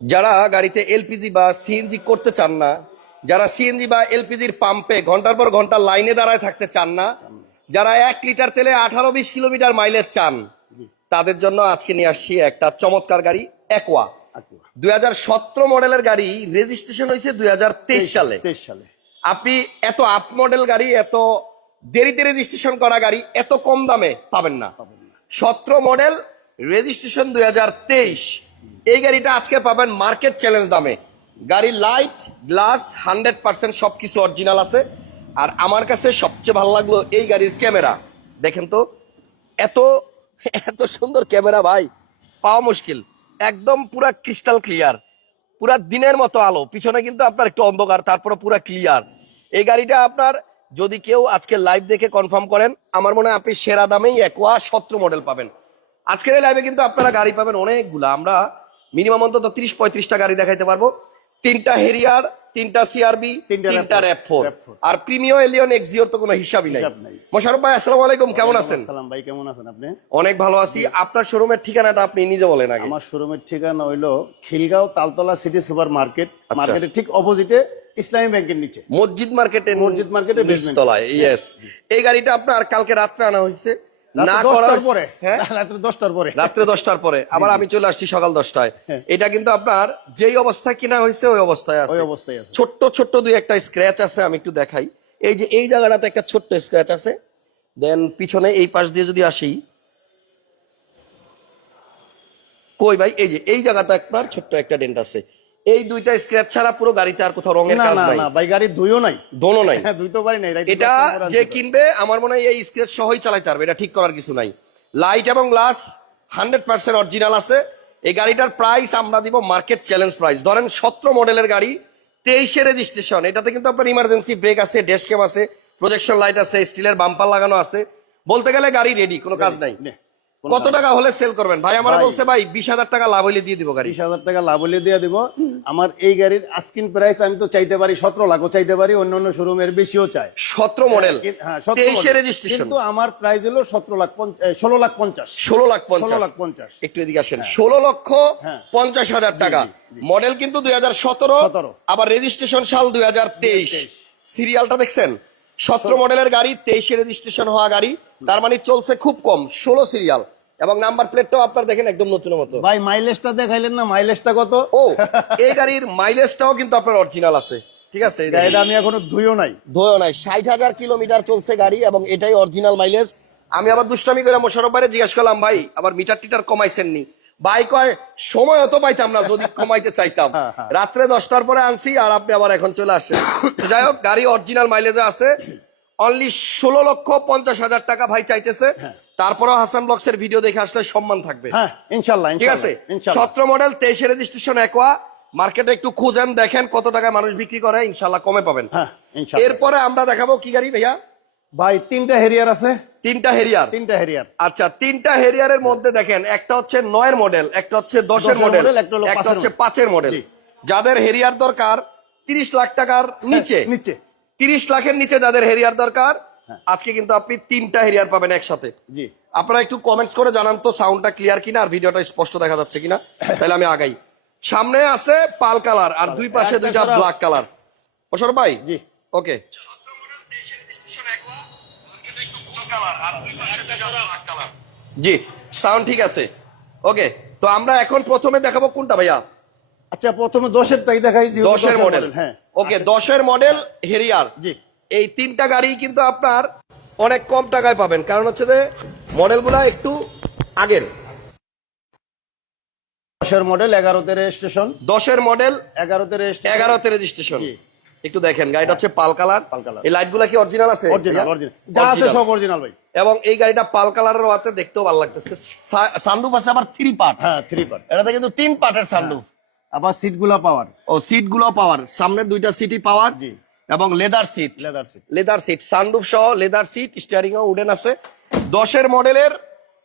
যারা গাড়িতে এলপিজি বা সিএনজি করতে চান না যারা সিএনজি বা এলপিজির পাম্পে ঘণ্টার পর ঘণ্টা লাইনে দাঁড়ায় থাকতে চান না যারা এক লিটার তেলে আঠারো বিশ কিলোমিটার মাইলেজ চান তাদের জন্য আজকে নিয়ে আসছি একটা চমৎকার গাড়ি একোয়া দুই হাজার সতেরো মডেলের গাড়ি রেজিস্ট্রেশন হয়েছে দুই হাজার তেইশ সালে। তেইশ সালে। আপনি এত আপ মডেল গাড়ি এত দেরিতে রেজিস্ট্রেশন করা গাড়ি এত কম দামে পাবেন না। পাবেন না। সতেরো মডেল রেজিস্ট্রেশন দুই হাজার তেইশ। এই গাড়িটা আজকে পাবেন মার্কেট চ্যালেঞ্জ দামে। গাড়ির লাইট গ্লাস হান্ড্রেড পার্সেন্ট সব কিছু অরিজিনাল আছে। আর আমার কাছে সবচেয়ে ভালো লাগল এই গাড়ির ক্যামেরা দেখেন তো, এত এত সুন্দর ক্যামেরা ভাই, পাওয়া মুশকিল। একদম পুরা ক্রিস্টাল ক্লিয়ার পুরা দিনের মতো আলো। পিছনে কিন্তু আপনার একটু অন্ধকার, তারপরে পুরা ক্লিয়ার এই গাড়িটা আপনার, যদি কেউ আজকে লাইভ দেখে কনফার্ম করেন, আমার মনে হয় আপনি সেরা দামেই একোয়া সতেরো মডেল পাবেন। আজকের এই লাইভে কিন্তু আপনারা গাড়ি পাবেন অনেকগুলা। আমরা মিনিমাম অন্তত তিরিশ পঁয়ত্রিশটা গাড়ি দেখাইতে পারব। তিনটা হেরিয়ার তিনটা সিআরবি তিনটা তিনটা RAV4, র্যাপ ফোর আর প্রিমিয় এলিয়ন এক্সিওর তো কোনো হিসাবই নাই। মোশারফ ভাই আসসালামু আলাইকুম কেমন আছেন? সালাম ভাই কেমন আছেন আপনি? অনেক ভালো আছি। আপনার শোরুমের ঠিকানাটা আপনি নিজে বলেন আগে। আমার শোরুমের ঠিকানা হইল Khilgaon Taltala city super market. মার্কেটের ঠিক অপোজিটে ইসলামী ব্যাংকের নিচে। মসজিদ মার্কেটে মসজিদ মার্কেটের basement। নিচতলায় ইয়েস এই গাড়িটা আপনার কালকে রাত্রে আনা হয়েছে। না পরে। হ্যাঁ? রাত্রে দশটার পরে। রাত্রে দশটার পরে। আবার আমি চলে আসছি সকাল দশটায়। হ্যাঁ। এটা কিন্তু আপনার যেই অবস্থায় কিনা হয়েছে ওই অবস্থায় আছে। ওই অবস্থায় আছে। ছোট্ট ছোট্ট দুই একটা স্ক্র্যাচ আছে আমি একটু দেখাই। এই যে এই জায়গাটাতে একটা ছোট্ট স্ক্র্যাচ আছে। দেন পিছনে এই পাশ দিয়ে যদি আসি। কই ভাই? এই যে এই জায়গাটা আপনার ছোট্ট একটা ডেন্ট আছে। এই দুইটা স্ক্র্যাচ ছাড়া পুরো গাড়িতে আর কোথাও রঙের কাজ নাই। না ভাই গাড়ি ধুইও নাই। দোনো নাই। হ্যাঁ ধুইতে পারি নাই এটা যে কিনবে আমার মনে হয় এই স্ক্র্যাচ সহই চালাইতে পারবে এটা ঠিক করার কিছু নাই। লাইট এবং গ্লাস হান্ড্রেড পার্সেন্ট অরিজিনাল আছে। এই গাড়িটার প্রাইস আমরা দিব মার্কেট চ্যালেঞ্জ প্রাইস ধরেন সতেরো মডেলের গাড়ি তেইশে রেজিস্ট্রেশন এটাতে কিন্তু আপনার ইমার্জেন্সি ব্রেক আছে ড্যাশ ক্যাম আছে প্রজেকশন লাইট আছে স্টিলের বাম্পার লাগানো আছে। বলতে গেলে গাড়ি রেডি কোনো কাজ নাই। কত টাকা হলে সেল করবেন? ভাই আমার বলছে ভাই বিশ হাজার টাকা লাভ হইলে দিয়ে দিব গাড়ি। বিশ হাজার টাকা লাভ হলে দিয়ে দিব। আমার এই গাড়ির আস্কিন প্রাইস আমি তো চাইতে পারি সতেরো লাখও চাইতে পারি অন্য অন্য শোরুমের বেশিও চাই। সতেরো মডেল হ্যাঁ, 17 তেইশে রেজিস্ট্রেশন কিন্তু আমার প্রাইস হলো সতেরো লাখ ষোলো লাখ পঞ্চাশ। ষোলো লাখ পঞ্চাশ। লাখ পঞ্চাশ। একটু এদিকে আসেন। ষোলো লক্ষ হ্যাঁ। পঞ্চাশ হাজার টাকা। মডেল কিন্তু দুই হাজার সতেরো আবার রেজিস্ট্রেশন সাল দুই হাজার তেইশ। সিরিয়ালটা দেখছেন? সতেরো মডেলের গাড়ি তেইশে রেজিস্ট্রেশন হওয়া গাড়ি। তার মানে চলছে খুব কম ষোলো সিরিয়াল এবং নাম্বার প্লেটটাও আপনার দেখেন একদম নতুন মতো। ভাই মাইলেজটা দেখাইলেন না? মাইলেজটা কত? ও এই গাড়ির মাইলেজটাও কিন্তু আপনার অরিজিনাল আছে। ঠিক আছে। গাড়িটা আমি এখনও ধুইও নাই। নাই। ষাট হাজার কিলোমিটার চলছে গাড়ি এবং এটাই অরিজিনাল মাইলেজ আমি আবার দুষ্টামি করে মোশারফ ভাইরে জিজ্ঞাসা করলাম ভাই আবার মিটার টিটার কমাইছেন নি ভাই কয় সময় অত পাইতাম না যদি কমাইতে চাইতাম। হ্যাঁ, হ্যাঁ। রাত্রে দশটার পরে আনছি আর আপনি আবার এখন চলে আসেন। যাই হোক গাড়ি অরিজিনাল মাইলেজে আছে। অনলি ষোলো লক্ষ পঞ্চাশ হাজার টাকা ভাই চাইতেছে। তারপরেও হাসান ব্লগসের ভিডিও দেখে আসলে সম্মান থাকবে। হ্যাঁ ইনশাল্লাহ ঠিক আছে? সতেরো মডেল তেইশে রেজিস্ট্রেশন একোয়া মার্কেটে একটু খুঁজেন দেখেন কত টাকায় মানুষ বিক্রি করে ইনশাল্লাহ কমে পাবেন। হ্যাঁ এরপরে আমরা দেখাবো কি গাড়ি ভাইয়া? ভাই তিনটা হেরিয়ার আছে। তিনটা হেরিয়ার। তিনটা হেরিয়ার। আচ্ছা তিনটা হেরিয়ারের মধ্যে দেখেন একটা হচ্ছে নয়ের মডেল একটা হচ্ছে দশের মডেল একটা হচ্ছে পাঁচের মডেল যাদের হেরিয়ার দরকার তিরিশ লাখ টাকার নিচে। নিচে। তিরিশ লাখের নিচে যাদের হেরিয়ার দরকার হ্যাঁ। আজকে কিন্তু আপনি তিনটা হেরিয়ার পাবেন একসাথে। জি। আপনারা একটু কমেন্টস করে জানান তো সাউন্ডটা ক্লিয়ার কিনা আর ভিডিওটা স্পষ্ট দেখা যাচ্ছে কিনা। তাহলে আমি আগাই। সামনে আছে পাল কালার আর দুই পাশে দুইটা ব্ল্যাক কালার। ওসর ভাই? জি। ওকে জি সাউন্ড ঠিক আছে। ওকে তো আমরা এখন প্রথমে দেখাবো কোনটা ভাইয়া? আচ্ছা প্রথমে দশেরটাই দেখাই দশের মডেল হ্যাঁ। ওকে দশের মডেল হেরিয়ার জি। এই তিনটা গাড়ি কিন্তু আপনার অনেক কম টাকায় পাবেন। কারণ হচ্ছে যে মডেলগুলা একটু আগের। দশের মডেল এগারোতে রেজিস্ট্রেশন দশের মডেল এগারোতে রেজিস্ট্রেশন এগারোতে রেজিস্ট্রেশন। একটু দেখেন গাড়িটা হচ্ছে পাল কালার। Pearl colour. এই লাইটগুলা কি অরিজিনাল আছে? যা আছে সব অরিজিনাল ভাই। এবং এই গাড়িটা পাল কালারের হাতে দেখতেও ভালো লাগতেছে। সানরুফ আছে আবার থ্রি পার্ট হ্যাঁ থ্রি পার্ট এটাতে কিন্তু তিন পার্টের সানরুফ আবার সিটগুলা পাওয়ার। ও সিটগুলো পাওয়ার। সামনের দুইটা সিটই পাওয়ার জি। এবং leather seat leather seat leather seat sunroof সহ লেদার সিট স্টিয়ারিং ও উডেন আছে। দশের মডেলের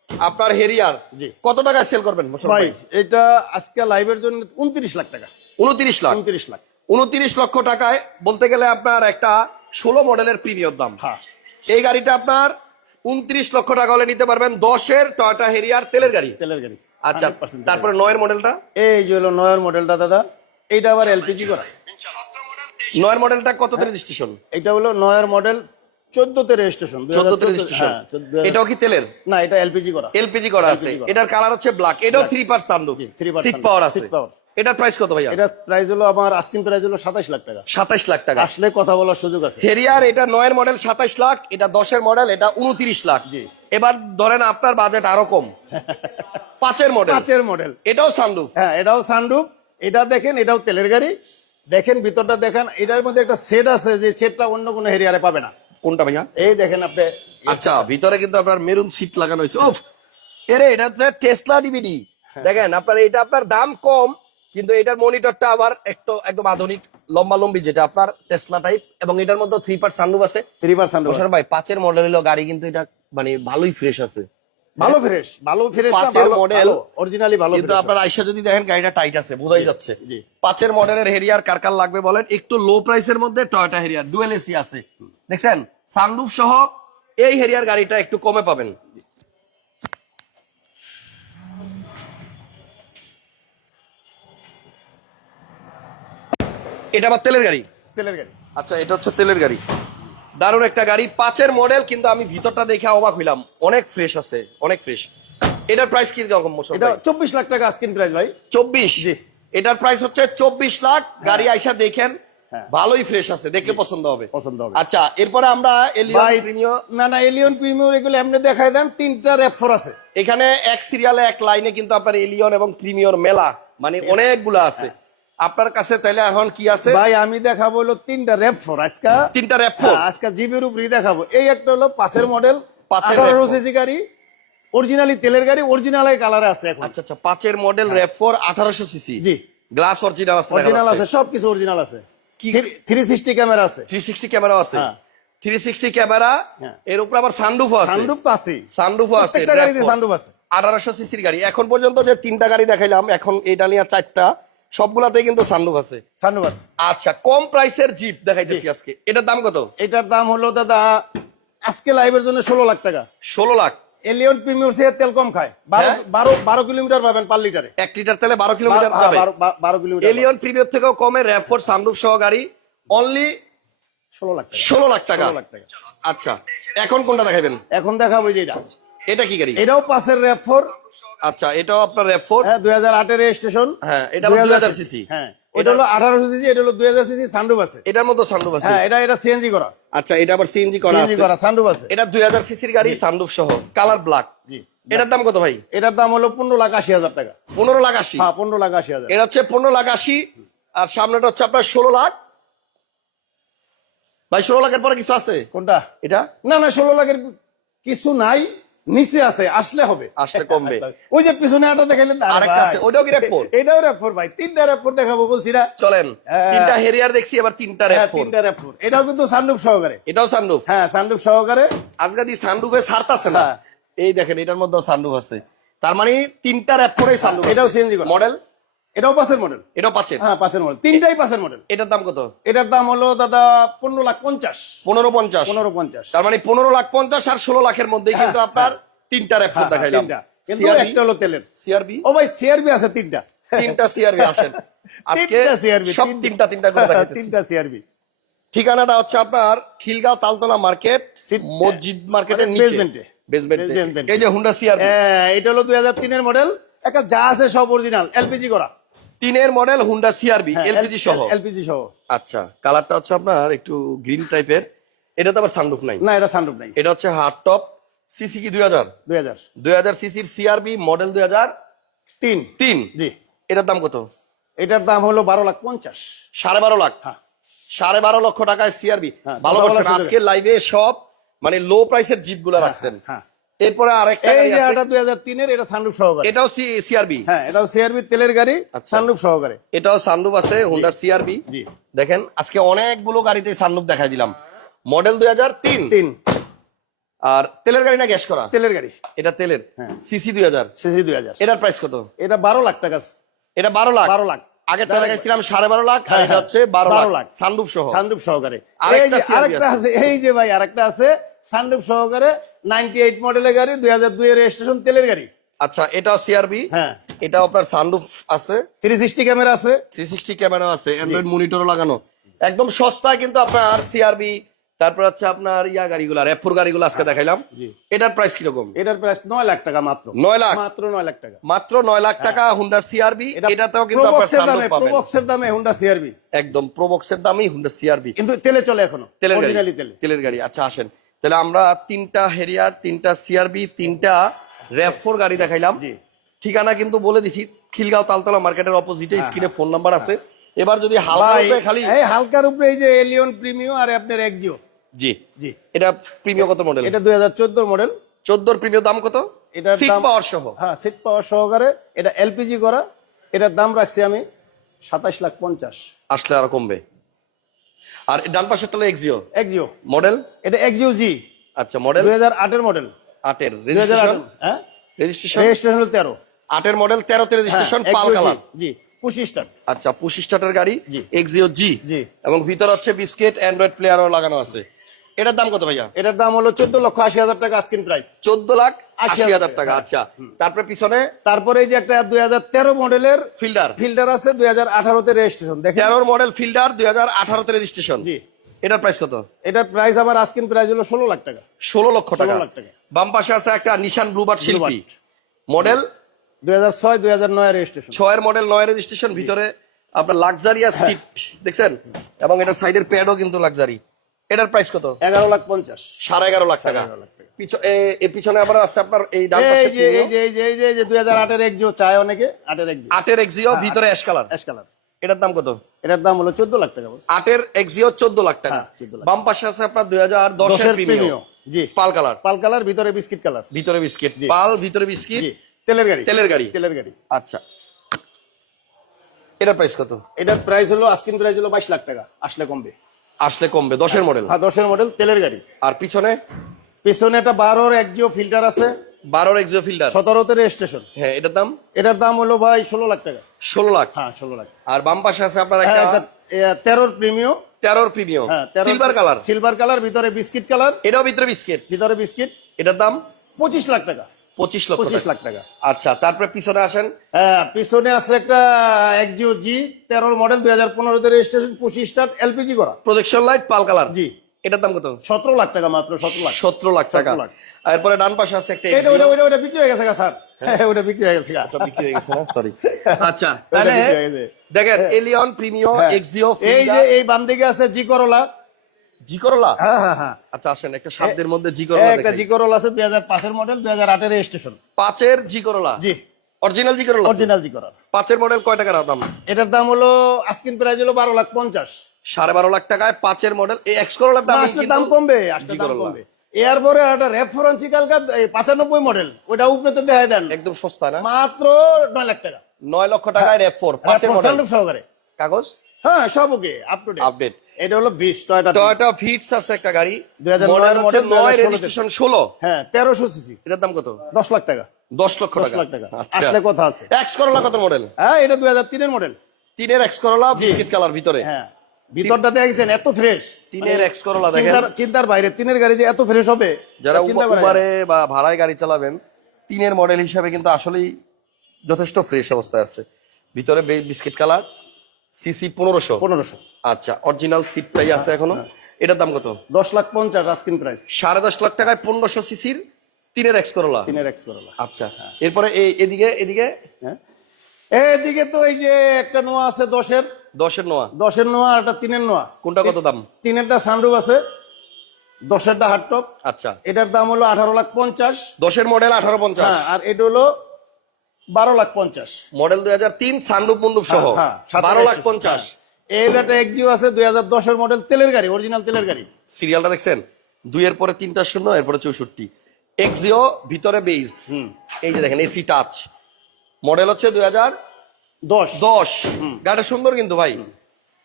আপনার হেরিয়ার জি। কত টাকায় সেল করবেন ভাই এটা আজকে লাইভের জন্য উনত্রিশ লাখ টাকা। উনত্রিশ লাখ। উনত্রিশ লাখ। উনত্রিশ লক্ষ টাকায় বলতে গেলে আপনার একটা ষোলো মডেলের প্রিমিয়র দাম। হ্যাঁ। এই গাড়িটা আপনার উনত্রিশ লক্ষ টাকা হলে নিতে পারবেন দশের টয়টা হেরিয়ার তেলের গাড়ি। তেলের গাড়ি। আচ্ছা তারপরে নয়ের মডেলটা? এই যে হলো নয়ের মডেলটা দাদা। এইটা আবার এলপিজি করা। নয়ের মডেলটা কত রেজিস্ট্রেশন এটা হলো নয়ের মডেল চোদ্দতে রেজিস্ট্রেশন চোদ্দতে রেজিস্ট্রেশন এটাও কি তেলের? না এটা এলপিজি করা। এলপিজি করা আছে। এটার কালার হচ্ছে ব্ল্যাক এটাও three part sunroof three part seat power আছে। Power। এটার প্রাইস কত ভাইয়া? এটা প্রাইস হলো আমার আস্কিং প্রাইস হলো সাতাশ লাখ টাকা। সাতাইশ লাখ টাকা। আসলে কথা বলার সুযোগ আছে। হেরিয়ার এটা নয়ের মডেল সাতাইশ লাখ এটা দশের মডেল এটা উনত্রিশ লাখ। জি। এবার ধরেন আপনার বাজেট আরও কম। পাঁচের মডেল পাঁচের মডেল এটাও সানরুফ হ্যাঁ এটাও সানরুফ এটা দেখেন এটাও তেলের গাড়ি। দেখেন ভিতরটা দেখেন এটার মধ্যে একটা সেট আছে যে সেটটা অন্য কোনো হেরিয়ারে পাবে না। কোনটা ভাইয়া? এই দেখেন আপনি। আচ্ছা ভিতরে কিন্তু আপনার মেরুন সিট লাগানো হয়েছে। ওফ এরে এটা টেসলা ডিভিডি দেখেন আপনার এটা আপনার দাম কম কিন্তু এটার মনিটরটা আবার একটু একদম আধুনিক লম্বা লম্বি যেটা আপনার টেসলা টাইপ এবং এটার মধ্যে থ্রি পার্ট সানরুফ আছে থ্রি পার সানরুফ ভাই পাঁচের মডেল হলো গাড়ি কিন্তু এটা মানে ভালোই ফ্রেশ আছে। ভালো ফ্রেশ ভালো ফ্রেশ পাঁচের model। অরিজিনালি ভালো কিন্তু আপনার আইসা যদি দেখেন গাড়িটা টাইট আছে বোঝাই যাচ্ছে। পাঁচের মডেলের হেরিয়ার কার কার লাগবে বলেন? একটু লো প্রাইসের মধ্যে টয়োটা হেরিয়ার ডুয়েল এসি আছে। দেখছেন? সানরুফ সহ এই হেরিয়ার গাড়িটা একটু কমে পাবেন। এটা আবার তেলের গাড়ি। তেলের গাড়ি। আচ্ছা এটা হচ্ছে তেলের গাড়ি। দারুণ একটা গাড়ি পাঁচের মডেল কিন্তু আমি ভিতরটা দেখে অবাক হইলাম। অনেক ফ্রেশ আছে অনেক ফ্রেশ এটার প্রাইস কি রকম এটা? চব্বিশ লাখ টাকা আস্কিং প্রাইস ভাই। চব্বিশ? জি। এটার প্রাইস হচ্ছে চব্বিশ লাখ। গাড়ি আইসা দেখেন হ্যাঁ। ভালোই ফ্রেশ আছে দেখলে পছন্দ হবে। পছন্দ হবে। আচ্ছা এরপরে আমরা এলিয়ন ভাই না না এলিয়ন প্রিমিয়াম এগুলো এমনি দেখায় দেন তিনটা র্যাপ ফোর আছে। এখানে এক সিরিয়ালে এক লাইনে কিন্তু আপনার এলিয়ন এবং প্রিমিয়র মেলা মানে অনেকগুলো আছে। আপনার কাছে তাহলে এখন কি আছে? ভাই আমি দেখাবো হলো তিনটা র্যাপ ফোর আজকে। তিনটা র্যাপ হ্যাঁ, আজকে জিবির উপরই দেখাবো। এই একটা হলো পাঁচের মডেল পাঁচের আঠারো RAV4 সিসি গাড়ি অরিজিনালি তেলের গাড়ি অরিজিনাল কালারে আছে এখন। আচ্ছা আচ্ছা পাঁচের মডেল র্যাপ ফোর আঠারোশো সিসি জি। গ্লাস অরিজিনাল আছে অরিজিনাল আছে সবকিছু অরিজিনাল আছে। কি- থ্রি সিক্সটি ক্যামেরা আছে। থ্রি সিক্সটি ক্যামেরা আছে। হ্যাঁ। Three sixty camera. এর উপর আবার সানরুফও আছে। সানরুফ তো আছে সানরুফও আছে প্রত্যেকটা গাড়িতে RAV4 সানরুফ আছে। আঠারোশো সিসির গাড়ি। এখন পর্যন্ত যে তিনটা গাড়ি দেখাইলাম এখন এটা নিয়ে চারটা। সবগুলাতে কিন্তু সানরুফ আছে। সানরুফ আছে। আচ্ছা কম প্রাইসের জিপ দেখাইতেছি আজকে। এটার দাম কত? এটার দাম হলো দাদা আজকে লাইভের জন্য ষোলো লাখ টাকা। ষোলো লাখ। এলিয়ন প্রিমিয়ার থেকে তেল কম খায়। বারো হ্যাঁ? বারো বারো কিলোমিটার পাবেন পার লিটারে। এক লিটার তেলে বারো কিলোমিটার বারো- কিলোমিটার এলিয়ন প্রিমিয়ার থেকেও কমে র্যাপফোর সানরুফ সহ গাড়ি। অনলি ষোলো লাখ টাকা। ষোলো লাখ টাকা। আচ্ছা এখন কোনটা দেখাবেন? এখন দেখাবো যে এটা এটা কি গাড়ি? এটাও পাশের র্যাপ ফোর। আচ্ছা এটাও আপনার র্যাপফোর হ্যাঁ দুই হাজার আটের হ্যাঁ এটা হলো 2000 সিসি। হ্যাঁ ওটা হলো আঠারোশো সিসি এটা হলো দুই হাজার সিসি সানরুফ আছে। এটার সানরুফ আছে? হ্যাঁ এটা এটা সিএনজি করা। আচ্ছা এটা আবার সিএনজি করা সিএনজি করা সানরুফ আছে। এটা দুই হাজার সিসির গাড়ি সানরুফ সহ কালার ব্ল্যাক জি। এটার দাম কত ভাই? এটার দাম হলো পনেরো লাখ আশি হাজার টাকা। পনেরো লাখ আশি? হ্যাঁ পনেরো লাখ আশি হাজার। এটা হচ্ছে পনেরো লাখ আশি আর সামনেটা হচ্ছে আপনার ষোলো লাখ। ভাই ষোলো লাখের পরে কিছু আছে? কোনটা? এটা? না না ষোলো লাখের কিছু নাই। নিচে আছে আসলে হবে। আসলে কমবে। ওই যে পিছনে আটা দেখাইলেন আরেকটা আছে, ওটাও কি RAV4? এটাও র্যাপ ভাই। তিনটা র্যাপ দেখাবো বলছি না? চলেন হ্যাঁ। তিনটা হেরিয়ার দেখছি এবার তিনটা র্যাপ তিনটা র্যাপ এটাও কিন্তু সানরুফ সহকারে। এটাও সানরুফ হ্যাঁ সানরুফ সহকারে। আজকে দি সানরুফে আছে না হ্যাঁ। এই দেখেন এটার মধ্যেও সানরুফ আছে। তার মানে তিনটা র্যাপ সানরুফ এটাও সিএনজি মডেল এটাও পাঁচের মডেল এটাও পাচ্ছেন হ্যাঁ পাঁচের মডেল তিনটাই পাঁচের মডেল এটার দাম কত? এটার দাম হলো দাদা পনেরো লাখ পঞ্চাশ। পনেরো পঞ্চাশ। পনেরো পঞ্চাশ। তার মানে পনেরো লাখ পঞ্চাশ আর ষোলো লাখের মধ্যে কিন্তু হ্যাঁ, আপনার তিনটা হ্যাঁ, দেখাইলাম। তিনটা। কিন্তু একটা হলো তেলের। সিআরবি? ও ভাই সিআরবি আছে তিনটা। তিনটা সিআরবি আসেন। আজকে তিনটা সব তিনটা। তিনটা তিনটা করে দেখাইতেছি। তিনটা সিআরবি। ঠিকানাটা হচ্ছে আপনার খিলগাঁও তালতলা মার্কেট মসজিদ মার্কেটের মানে নিচে। বেসমেন্টে এই যে হুন্ডা সিআরবি এটা হলো দুই হাজার তিনের মডেল একটা যা আছে সব অরিজিনাল এলপিজি করা। তিনের মডেল হুন্ডা সিআরবি হ্যাঁ, এলপিজি সহ? এলপিজি সহ। আচ্ছা কালারটা হচ্ছে আপনার একটু গ্রিন টাইপের এটা তো আবার সানরুফ নাই। না এটা সানরুফ নাই। এটা হচ্ছে হার্ড টপ সিসি কি দুই হাজার? দুই হাজার। দুই হাজার সিসির সিআরবি মডেল দুই হাজার তিন। তিন? জি। এটার দাম কত? এটার দাম হলো বারো লাখ পঞ্চাশ। সাড়ে বারো লাখ? হ্যাঁ। সাড়ে বারো লক্ষ টাকায় সিআরবি হ্যাঁ, ভালো আজকে লাইভে সব মানে লো প্রাইসের জিপগুলা রাখছেন। হ্যাঁ। এরপরে আরেকটা এই যে এটা দুই হাজার এটা সানরুফ সহকারে। এটাও সিআরবি হ্যাঁ এটাও সিআরবি তেলের গাড়ি আচ্ছা। সানরুফ সহকারে। এটাও সানরুফ আছে হুন্ডা সিআরবি জি। দেখেন আজকে অনেকগুলো গাড়িতে সানরুফ দেখাই দিলাম। মডেল দুই হাজার তিন। তিন। আর তেলের গাড়ি না গ্যাস করা? তেলের গাড়ি। এটা তেলের। সিসি দুই হাজার। সিসি দুই হাজার। এটার প্রাইস কত? এটা বারো লাখ টাকা। এটা বারো লাখ। বারো লাখ। আগেরটা দেখাইছিলাম সাড়ে বারো লাখ আর হ্যাঁ, এটা হ্যাঁ। হচ্ছে বারো লাখ। সানরুফ সহ। সানরুফ সহকারে। আরেকটা আছে এই যে ভাই আরেকটা আছে। সানরুফ সহকারে নাইনটি এইট মডেলের গাড়ি দুই হাজার দুই রেজিস্ট্রেশন তেলের গাড়ি। আচ্ছা এটা সিআরবি হ্যাঁ। এটা আপনার সানরুফ আছে? থ্রি সিক্সটি ক্যামেরা আছে। থ্রি সিক্সটি ক্যামেরা আছে অ্যান্ড্রয়েড মনিটরও লাগানো। একদম সস্তায় কিন্তু আপনার সিআরবি তারপর হচ্ছে আপনার ইয়া গাড়িগুলো র্যাপোর গাড়িগুলো আজকে দেখাইলাম। এটার প্রাইস কীরকম? এটার প্রাইস নয় লাখ টাকা মাত্র। নয় লাখ? মাত্র নয় লাখ টাকা। মাত্র নয় লাখ টাকা হুন্ডা সিআরবি এটাতেও কিন্তু আপনার প্রবক্সের সানরুফ দামে পাবেন। প্রবক্সের দামে হুন্ডা সিআরবি একদম প্রবক্সের দামেই হুন্ডা সিআরবি কিন্তু তেলে চলে এখনও তেলের গাড়ি। তেলে। তেলের গাড়ি আচ্ছা আসেন। তাহলে আমরা তিনটা হেরিয়ার তিনটা সিআরবি তিনটা র্যাপ ফোর গাড়ি দেখাইলাম। ঠিকানা কিন্তু বলে দিছি খিলগাঁও তালতলা মার্কেটের অপোজিটে স্ক্রিনে ফোন নাম্বার আছে। এবার যদি হালকা খালি এই হালকার উপরে এই যে এলিয়ন প্রিমিও আর আপনার একজিও জি। জি। এটা প্রিমিয় কত মডেল এটা দুই হাজার চোদ্দ মডেল চোদ্দোর প্রিমিয় দাম কত? এটা সিট পাওয়ার সহ। হ্যাঁ সিট পাওয়ার সহকারে। এটা এলপিজি করা। এটার দাম রাখছি আমি সাতাশ লাখ পঞ্চাশ। আসলে আরও কমবে। আর ডান পাশের তলে এক্সিও এক্সিও মডেল? এটা এক্সিও জি আচ্ছা মডেল? দুই হাজার আটের মডেল। আটের। রেজিস্ট্রেশন হ্যাঁ? রেজিস্ট্রেশন রেজিস্ট্রেশন হলো তেরো। আটের মডেল তেরোতে রেজিস্ট্রেশন হ্যাঁ, পাল কালার। জি আচ্ছা পঁচিশ স্টার্টের গাড়ি জি। এক্সিও জি জি। এবং ভিতর হচ্ছে বিস্কিট অ্যান্ড্রয়েড প্লেয়ারও লাগানো আছে। এটার দাম কত ভাইয়া? এটার দাম হলো চোদ্দ লক্ষ আশি হাজার টাকা আস্কিন প্রাইস চোদ্দ লাখ আশি হাজার টাকা। আচ্ছা। তারপরে পিছনে? তারপরে এই যে একটা দুই হাজার তেরো মডেলের ফিল্ডার। ফিল্ডার আছে দুই হাজার আঠারোতে রেজিস্ট্রেশন দেখেন। তেরোর মডেল ফিল্ডার দুই হাজার আঠারোতে রেজিস্ট্রেশন জি। এটার প্রাইস কত? এটার প্রাইস আমার আস্কিন প্রাইস হলো ষোলো লাখ টাকা। ষোলো লক্ষ টাকা। 16 লাখ টাকা। বাম পাশে আছে একটা নিশান ব্লুবার্ড শিল্পী। মডেল দুই হাজার ছয় দুই হাজার নয় রেজিস্ট্রেশন ছয়ের মডেল নয় রেজিস্ট্রেশন ভিতরে আপনার লাক্সারিয়াস হ্যাঁ। সিট দেখছেন? এবং এটা সাইডের প্যাডও কিন্তু লাক্সারি এটার প্রাইস কত? এগারো লাখ পঞ্চাশ। সাড়ে এগারো লাখ টাকা। এর পিছনে আবার আছে আপনার এই ডান পাশে এই যে এই যে এই যে এই যে দুই হাজার আটের একজিও চায় অনেকে আটের একজিও আটের এক্সিও হ্যাঁ, ভিতরে অ্যাশ কালার অ্যাশ কালার এটার দাম কত? এটার দাম হলো চোদ্দ লাখ টাকা বস। আটের এক্সিও চোদ্দ লাখ টাকা। হ্যাঁ, 14। বাম পাশে আছে আপনার দুই হাজার দশের দশের প্রিমিয়াম জি। পাল কালার পাল কালার ভিতরে বিস্কিট কালার ভিতরে বিস্কিট পাল ভিতরে বিস্কিট তেলের গাড়ি। তেলের গাড়ি। তেলের গাড়ি। আচ্ছা। এটার প্রাইস কত? এটার প্রাইস হলো আস্কিন প্রাইস হলো বাইশ লাখ টাকা। আসলে কমবে। আসলে কমবে দশের মডেল হ্যাঁ দশের মডেল তেলের গাড়ি। আর পিছনে? পিছনে একটা বারোর একজিও ফিল্টার আছে। বারোর এক্সিও ফিল্ডার সতেরোতে রেজিস্ট্রেশন হ্যাঁ এটার দাম? এটার দাম হলো ভাই ষোলো লাখ টাকা। ষোলো লাখ? হ্যাঁ ষোলো লাখ। আর বাম পাশে আছে আপনার হ্যাঁ একটা একটা তেরোর প্রিমিয়াম তেরোর প্রিমিয়াম হ্যাঁ সিলভার কালার সিলভার কালার ভিতরে বিস্কিট কালার এটাও ভিতরে বিস্কিট ভিতরে বিস্কিট এটার দাম? পঁচিশ লাখ টাকা। পঁচিশ লক্ষ পঁচিশ লাখ টাকা। আচ্ছা তারপরে পিছনে আসেন। হ্যাঁ পিছনে আছে একটা একজিও জি তেরোর মডেল দুই হাজার পনেরোতে রেজিস্ট্রেশন পঁচিশ স্টার এলপিজি করা। প্রজেকশন লাইট পাল কালার জি। এটার দাম কত? সতেরো লাখ টাকা মাত্র সতেরো লাখ। সতেরো লাখ টাকা। 17 এরপরে ডান পাশে আছে একটা এটা ওটা ওটা ওটা বিক্রি হয়ে গেছে স্যার। হ্যাঁ। ওটা বিক্রি হয়ে গেছে বিক্রি হয়ে গেছে না? সরি আচ্ছা হয়ে। দেখেন এলিয়ন প্রিমিও হ্যাঁ। এক্সিও এই যে এই বাম দিকে আছে জি করোলা জি করলা? হ্যাঁ হ্যাঁ হ্যাঁ। আচ্ছা আসেন একটা সাতদের মধ্যে জি করলা একটা জি করোলা আছে দুই হাজার পাঁচের মডেল দুই হাজার আটের রেজিস্ট্রেশন পাঁচের জি করলা? জি। অরিজিনাল জি করলা? অরিজিনাল জি করা পাঁচের মডেল কয় টাকার দাম? এটার দাম হলো আস্কিন প্রাইস হলো বারো লাখ পঞ্চাশ। সাড়ে বারো লাখ টাকায় পাঁচের মডেল এই এক্স করলার দাম আসলে দাম কমবে আসলে জি দাম করলা। কমবে। এরপরে একটা পাঁচানব্বই মডেল ওটা উপরে তো দেখা দেন। একদম সস্তা না? মাত্র নয় লাখ টাকা। নয় লক্ষ টাকায় র্যাপ ফোর পাঁচের মডেল সহকারে। কাগজ? হ্যাঁ সব ওকে আপ টু আপডেট এটা হলো বিশ টয়টা টয়োটা ফিটস আছে একটা গাড়ি। 2009 মডেল হচ্ছে model, নয় রেজিস্ট্রেশন ষোলো হ্যাঁ তেরোশো সিসি। এটার দাম কত? দশ লাখ টাকা। দশ লক্ষ লাখ টাকা। আচ্ছা। আসলে কথা আছে। এক্স করলা কত মডেল হ্যাঁ এটা দুই হাজার তিনের মডেল তিনের এক্স করলা বিস্কিট কালার ভিতরে। হ্যাঁ। ভিতরটা দেখেছেন এত ফ্রেশ তিনের এক্স করলা দেখেন। চিন্তার বাইরে তিনের গাড়ি যে এত ফ্রেশ হবে যারা উবারে বা ভাড়ায় গাড়ি চালাবেন তিনের মডেল হিসাবে কিন্তু আসলেই যথেষ্ট ফ্রেশ অবস্থায় আছে। ভিতরে বিস্কিট কালার সিসি পনেরোশো? পনেরোশো। আচ্ছা অরিজিনাল সিটটাই আছে এখনও? হ্যাঁ। এটার দাম কত? দশ লাখ পঞ্চাশ আস্কিন প্রাইস সাড়ে দশ লাখ টাকায় পনেরোশো সিসির তিনের এক্স করলা তিনের এক্স করলা আচ্ছা এরপরে এই এদিকে এদিকে? হ্যাঁ। এদিকে তো এই যে একটা নোয়া আছে দশের। দশের নোয়া? দশের নোয়া আর একটা তিনের নোয়া। কোনটা কত দাম? তিনেরটা সানরুফ আছে দশেরটা হার্ডটপ আচ্ছা। এটার দাম হলো আঠারো লাখ পঞ্চাশ। দশের মডেল আঠারো পঞ্চাশ। হ্যাঁ আর এটা হলো বারো লাখ পঞ্চাশ। মডেল দুই হাজার তিন সানরূপ মন্ডুপ সহ। হ্যাঁ, হ্যাঁ, বারো লাখ পঞ্চাশ। এই একটা একজিও আছে দুই হাজার দশের মডেল তেলের গাড়ি অরিজিনাল তেলের গাড়ি। সিরিয়ালটা দেখছেন? দুইয়ের পরে তিনটা শূন্য এরপরে চৌষট্টি। এক্সিও ভিতরে বেস এই যে দেখেন এসি টাচ মডেল হচ্ছে দুই হাজার দশ। দশ। গাড়িটা সুন্দর কিন্তু ভাই।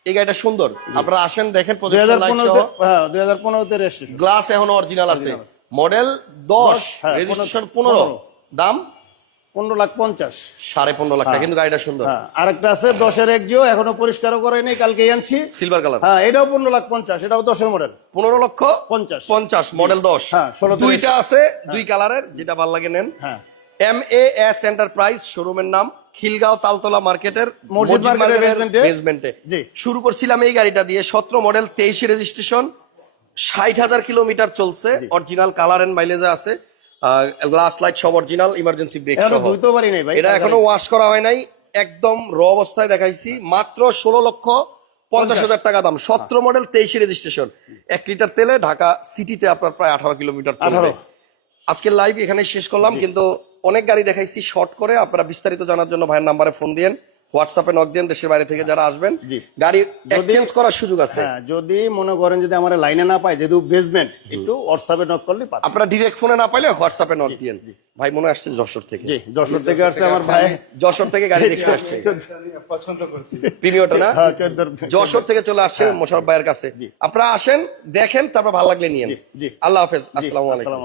এই গাড়িটা সুন্দর। আপনারা আসেন দেখেন দুই হ্যাঁ দুই হাজার পনেরোতে গ্লাস এখন অরিজিনাল আছে। মডেল দশ হ্যাঁ, রেজিস্ট্রেশন। পনেরো। দাম পনেরো লাখ পঞ্চাশ। সাড়ে পনেরো লাখ টাকা কিন্তু গাড়িটা সুন্দর। হ্যাঁ আরেকটা আছে দশের এখনও পরিষ্কারও করে নাই কালকেই আনছি। সিলভার কালার হ্যাঁ এটাও পনেরো লাখ পঞ্চাশ এটাও দশের মডেল পনেরো লক্ষ পঞ্চাশ। পঞ্চাশ মডেল দশ। হ্যাঁ, দুইটা আছে দুই কালারের যেটা ভালো লাগে নেন। হ্যাঁ। এম এ এস এন্টারপ্রাইজ শোরুমের নাম খিলগাঁও তালতলা মার্কেটের। বেসমেন্টে শুরু করছিলাম এই গাড়িটা দিয়ে সতেরো মডেল তেইশে রেজিস্ট্রেশন ষাট হাজার কিলোমিটার চলছে অরিজিনাল কালার এন্ড মাইলেজে আছে। গ্লাস লাইট সব অরিজিনাল ইমার্জেন্সি ব্রেক এটা এখনও ওয়াশ করা হয় নাই একদম র অবস্থায় দেখাইছি মাত্র ষোলো লক্ষ পঞ্চাশ হাজার টাকা দাম সতেরো মডেল তেইশে রেজিস্ট্রেশন এক লিটার তেলে ঢাকা সিটিতে আপনার প্রায় আঠারো কিলোমিটার চলবে। 18 আজকের লাইভ এখানে শেষ করলাম কিন্তু অনেক গাড়ি দেখাইছি শর্ট করে আপনারা বিস্তারিত জানার জন্য ভাইয়ের নাম্বারে ফোন দিয়েন। হোয়াটসঅ্যাপে নক দেন দেশের বাইরে থেকে যারা আসবেন গাড়ি এক্সচেঞ্জ করার সুযোগ আছে। হ্যাঁ যদি মনে করেন যদি আমার লাইনে না পাই যেহেতু বেসমেন্ট একটু হোয়াটসঅ্যাপে নক করলে পাবেন আপনারা ডিরেক্ট ফোনে না পাইলে হোয়াটসঅ্যাপে নক দিয়েন। ভাই মনে আসছে যশোর থেকে। জি যশোর থেকে আসছে আমার ভাই। যশোর থেকে গাড়ি দেখতে আসছে। পছন্দ করছি। প্রিমিয়টা না? হ্যাঁ যশোর থেকে চলে আসছে মোশারফ ভাইয়ের কাছে। আপনারা আসেন দেখেন তারপর ভালো লাগলে নিয়েন। জি। আল্লাহ হাফেজ। আসসালামু আলাইকুম।